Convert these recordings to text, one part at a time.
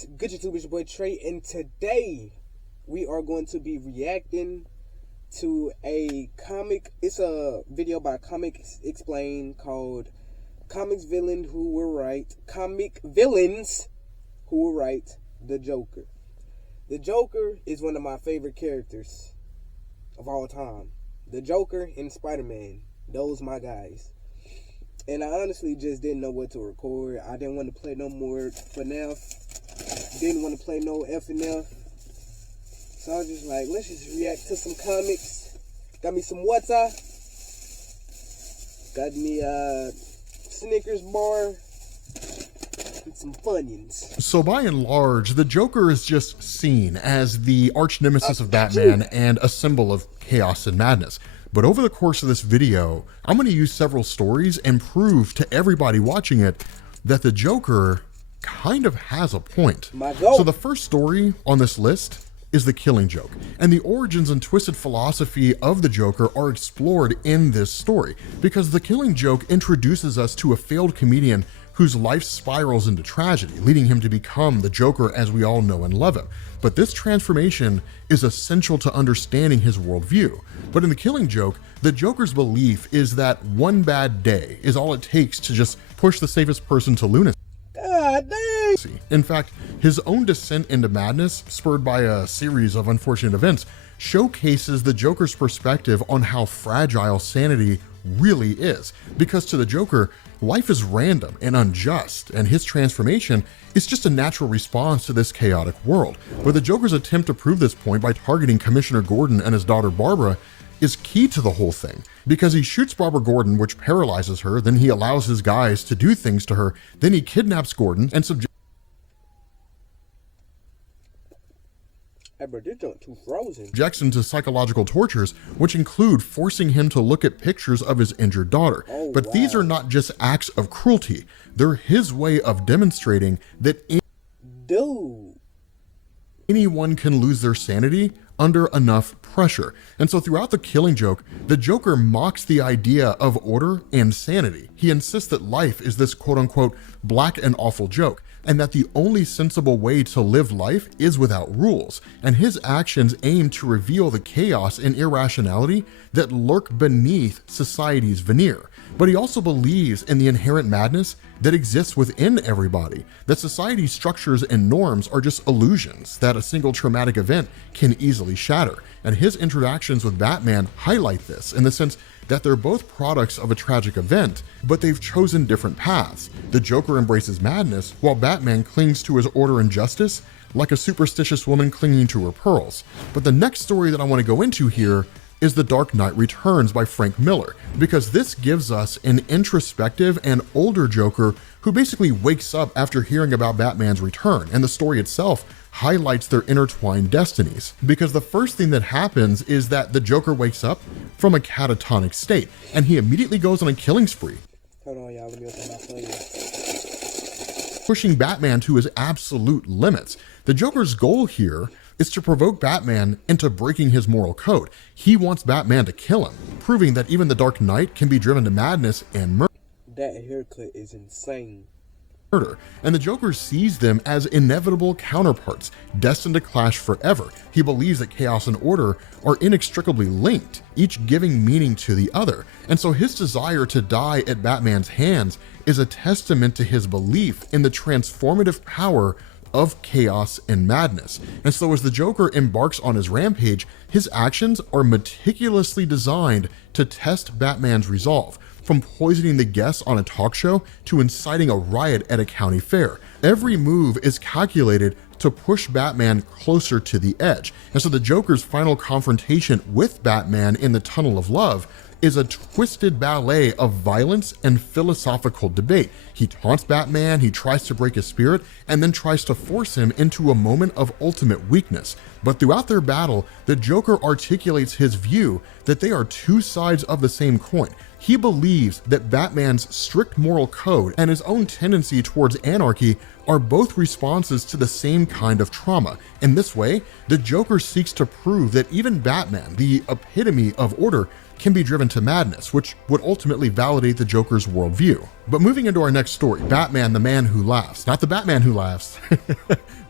What's good, YouTube? It's your boy Trey, and today we are going to be reacting to a comic. It's a video by Comics Explained called Comic Villains Who Were Right, The Joker. The Joker is one of my favorite characters of all time. The Joker and Spider-Man, those my guys. And I honestly just didn't know what to record. I didn't want to play no more FNF. Didn't want to play no FNF. So I was just like, let's just react to some comics. Got me some water. Got me Snickers bar. And some Funyuns. So by and large, the Joker is just seen as the arch nemesis of Batman and a symbol of chaos and madness. But over the course of this video, I'm going to use several stories and prove to everybody watching it that the Joker kind of has a point. So the first story on this list is The Killing Joke, and the origins and twisted philosophy of the Joker are explored in this story, because The Killing Joke introduces us to a failed comedian whose life spirals into tragedy, leading him to become the Joker as we all know and love him. But this transformation is essential to understanding his worldview. But in The Killing Joke, the Joker's belief is that one bad day is all it takes to just push the safest person to lunacy. God dang! In fact, his own descent into madness, spurred by a series of unfortunate events, showcases the Joker's perspective on how fragile sanity really is. Because to the Joker, life is random and unjust, and his transformation is just a natural response to this chaotic world. But the Joker's attempt to prove this point by targeting Commissioner Gordon and his daughter Barbara is key to the whole thing, because he shoots Barbara Gordon, which paralyzes her, then he allows his guys to do things to her, then he kidnaps Gordon and subjects him to psychological tortures, which include forcing him to look at pictures of his injured daughter. But these are not just acts of cruelty, they're his way of demonstrating that anyone can lose their sanity under enough pressure. And so throughout The Killing Joke, the Joker mocks the idea of order and sanity. He insists that life is this quote-unquote black and awful joke, and that the only sensible way to live life is without rules. And his actions aim to reveal the chaos and irrationality that lurk beneath society's veneer. But he also believes in the inherent madness that exists within everybody, that society's structures and norms are just illusions that a single traumatic event can easily shatter. And his interactions with Batman highlight this in the sense that they're both products of a tragic event, but they've chosen different paths. The Joker embraces madness, while Batman clings to his order and justice like a superstitious woman clinging to her pearls. But the next story that I want to go into here is The Dark Knight Returns by Frank Miller, because this gives us an introspective and older Joker who basically wakes up after hearing about Batman's return, and the story itself highlights their intertwined destinies. Because the first thing that happens is that the Joker wakes up from a catatonic state, and he immediately goes on a killing spree, pushing Batman to his absolute limits. The Joker's goal here is to provoke Batman into breaking his moral code. He wants Batman to kill him, proving that even the Dark Knight can be driven to madness and murder. That haircut is insane. And the Joker sees them as inevitable counterparts, destined to clash forever. He believes that chaos and order are inextricably linked, each giving meaning to the other. And so his desire to die at Batman's hands is a testament to his belief in the transformative power of chaos and madness. And so as the Joker embarks on his rampage, his actions are meticulously designed to test Batman's resolve, from poisoning the guests on a talk show to inciting a riot at a county fair. Every move is calculated to push Batman closer to the edge. And so the Joker's final confrontation with Batman in the Tunnel of Love is a twisted ballet of violence and philosophical debate. He taunts Batman, he tries to break his spirit, and then tries to force him into a moment of ultimate weakness. But throughout their battle, the Joker articulates his view that they are two sides of the same coin. He believes that Batman's strict moral code and his own tendency towards anarchy are both responses to the same kind of trauma. In this way, the Joker seeks to prove that even Batman, the epitome of order, can be driven to madness, which would ultimately validate the Joker's worldview. But moving into our next story, Batman, the Man Who Laughs. Not the Batman who laughs,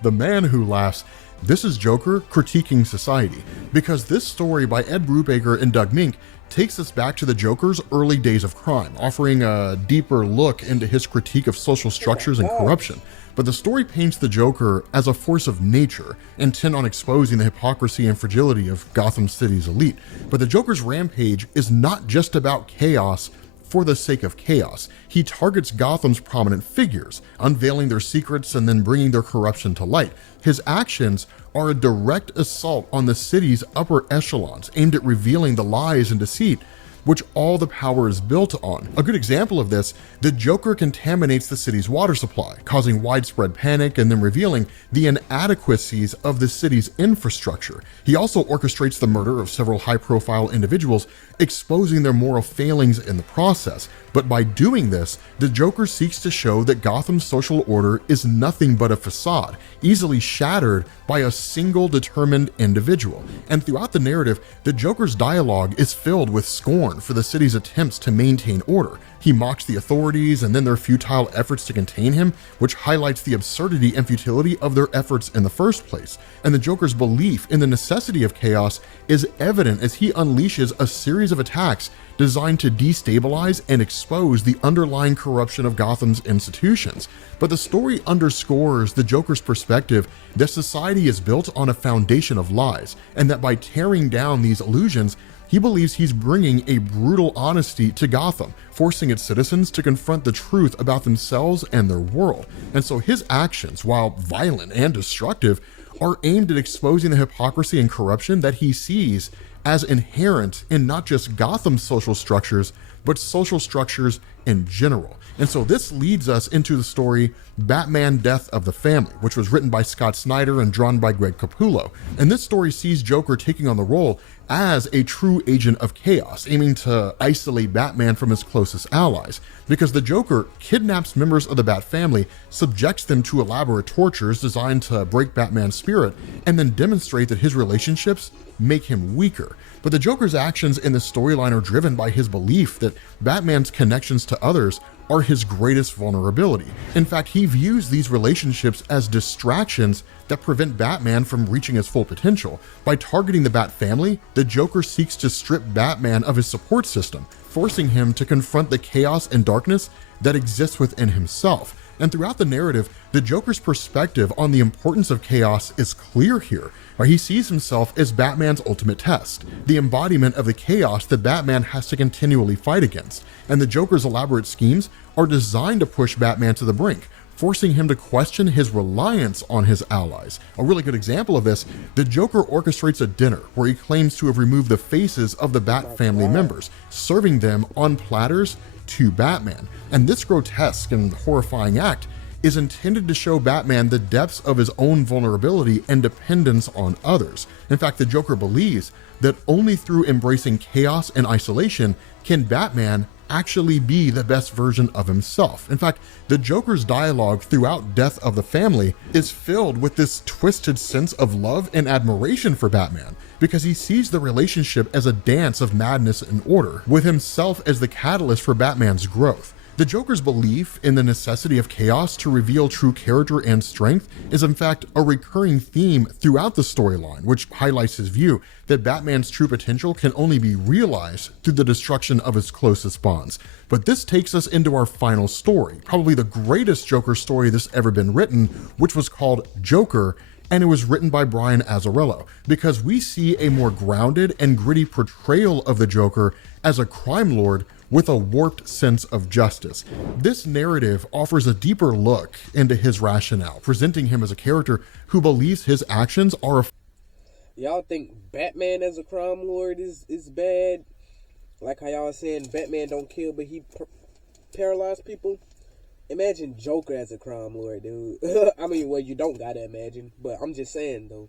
the Man Who Laughs. This is Joker critiquing society, because this story by Ed Brubaker and Doug Mink takes us back to the Joker's early days of crime, offering a deeper look into his critique of social structures and corruption. But the story paints the Joker as a force of nature, intent on exposing the hypocrisy and fragility of Gotham City's elite. But the Joker's rampage is not just about chaos for the sake of chaos. He targets Gotham's prominent figures, unveiling their secrets and then bringing their corruption to light. His actions are a direct assault on the city's upper echelons, aimed at revealing the lies and deceit which all the power is built on. A good example of this, the Joker contaminates the city's water supply, causing widespread panic and then revealing the inadequacies of the city's infrastructure. He also orchestrates the murder of several high-profile individuals, exposing their moral failings in the process. But by doing this, the Joker seeks to show that Gotham's social order is nothing but a facade, easily shattered by a single determined individual. And throughout the narrative, the Joker's dialogue is filled with scorn for the city's attempts to maintain order. He mocks the authorities and then their futile efforts to contain him, which highlights the absurdity and futility of their efforts in the first place. And the Joker's belief in the necessity of chaos is evident as he unleashes a series of attacks designed to destabilize and expose the underlying corruption of Gotham's institutions. But the story underscores the Joker's perspective that society is built on a foundation of lies, and that by tearing down these illusions, he believes he's bringing a brutal honesty to Gotham, forcing its citizens to confront the truth about themselves and their world. And so his actions, while violent and destructive, are aimed at exposing the hypocrisy and corruption that he sees as inherent in not just Gotham's social structures, but social structures in general. And so this leads us into the story Batman Death of the Family, which was written by Scott Snyder and drawn by Greg Capullo. And this story sees Joker taking on the role as a true agent of chaos, aiming to isolate Batman from his closest allies. Because the Joker kidnaps members of the Bat family, subjects them to elaborate tortures designed to break Batman's spirit, and then demonstrate that his relationships make him weaker. But the Joker's actions in the storyline are driven by his belief that Batman's connections to others are his greatest vulnerability. In fact, he views these relationships as distractions that prevent Batman from reaching his full potential. By targeting the Bat family, the Joker seeks to strip Batman of his support system, forcing him to confront the chaos and darkness that exists within himself. And throughout the narrative, the Joker's perspective on the importance of chaos is clear here. He sees himself as Batman's ultimate test, the embodiment of the chaos that Batman has to continually fight against. And the Joker's elaborate schemes are designed to push Batman to the brink, forcing him to question his reliance on his allies. A really good example of this, the Joker orchestrates a dinner where he claims to have removed the faces of the Bat family members, serving them on platters to Batman. And this grotesque and horrifying act is intended to show Batman the depths of his own vulnerability and dependence on others. In fact, the Joker believes that only through embracing chaos and isolation can Batman actually be the best version of himself. In fact, the Joker's dialogue throughout Death of the Family is filled with this twisted sense of love and admiration for Batman, because he sees the relationship as a dance of madness and order, with himself as the catalyst for Batman's growth. The Joker's belief in the necessity of chaos to reveal true character and strength is in fact a recurring theme throughout the storyline, which highlights his view that Batman's true potential can only be realized through the destruction of his closest bonds. But this takes us into our final story, probably the greatest Joker story that's ever been written, which was called Joker, and it was written by Brian Azzarello, because we see a more grounded and gritty portrayal of the Joker as a crime lord with a warped sense of justice. This narrative offers a deeper look into his rationale, presenting him as a character who believes his actions are Y'all think Batman as a crime lord is bad? Like how y'all saying Batman don't kill, but he paralyze people? Imagine Joker as a crime lord, dude. I mean, well, you don't gotta imagine, but I'm just saying, though.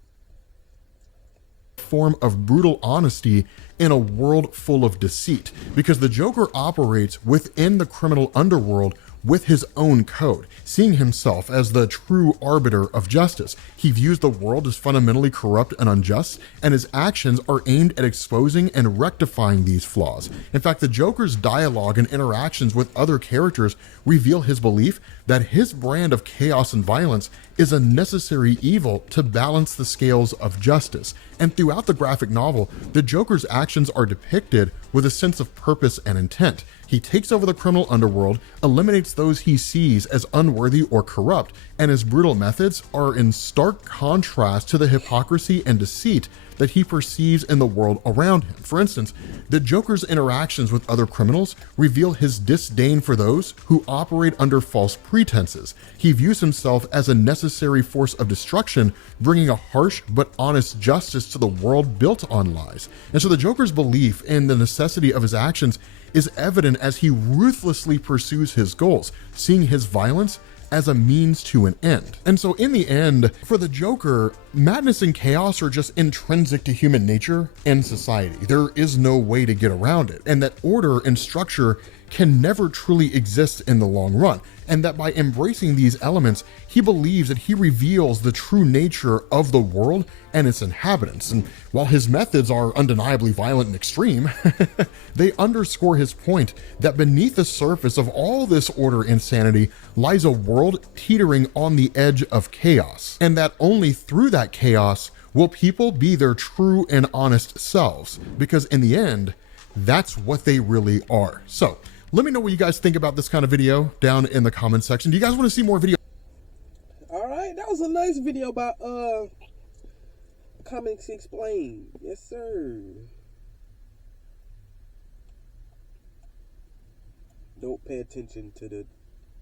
Form of brutal honesty in a world full of deceit, because the Joker operates within the criminal underworld with his own code, seeing himself as the true arbiter of justice. He views the world as fundamentally corrupt and unjust, and his actions are aimed at exposing and rectifying these flaws. In fact, the Joker's dialogue and interactions with other characters reveal his belief that his brand of chaos and violence is a necessary evil to balance the scales of justice. And throughout the graphic novel, the Joker's actions are depicted with a sense of purpose and intent. He takes over the criminal underworld, eliminates those he sees as unworthy or corrupt, and his brutal methods are in stark contrast to the hypocrisy and deceit that he perceives in the world around him. For instance, the Joker's interactions with other criminals reveal his disdain for those who operate under false pretenses. He views himself as a necessary force of destruction, bringing a harsh but honest justice to the world built on lies. And so the Joker's belief in the necessity of his actions is evident as he ruthlessly pursues his goals, seeing his violence as a means to an end. And so in the end, for the Joker, madness and chaos are just intrinsic to human nature and society. There is no way to get around it, and that order and structure can never truly exist in the long run. And that by embracing these elements, he believes that he reveals the true nature of the world and its inhabitants. And while his methods are undeniably violent and extreme, they underscore his point that beneath the surface of all this order and sanity lies a world teetering on the edge of chaos. And that only through that chaos will people be their true and honest selves, because in the end, that's what they really are. So let me know what you guys think about this kind of video down in the comment section. Do you guys want to see more videos? All right, that was a nice video about Comics Explained. Yes, sir. Don't pay attention to the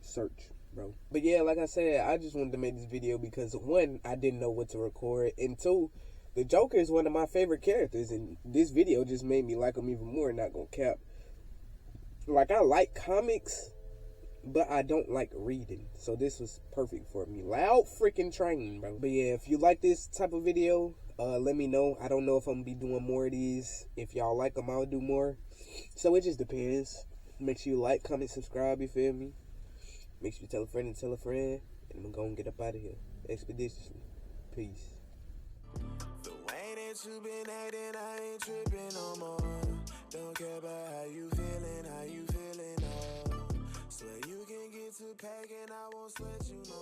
search, bro. But yeah, like I said, I just wanted to make this video because one, I didn't know what to record, and two, the Joker is one of my favorite characters, and this video just made me like him even more. Not gonna cap. Like, I like comics, but I don't like reading. So this was perfect for me. Loud freaking train, bro. But yeah, if you like this type of video, let me know. I don't know if I'm gonna be doing more of these. If y'all like them, I'll do more. So it just depends. Make sure you like, comment, subscribe, you feel me? Make sure you tell a friend and tell a friend. And I'm gonna get up out of here expeditiously. Peace. The way that you been acting, I ain't tripping no more. Don't care about how you feeling, oh. Swear you can get to packing, I won't sweat you no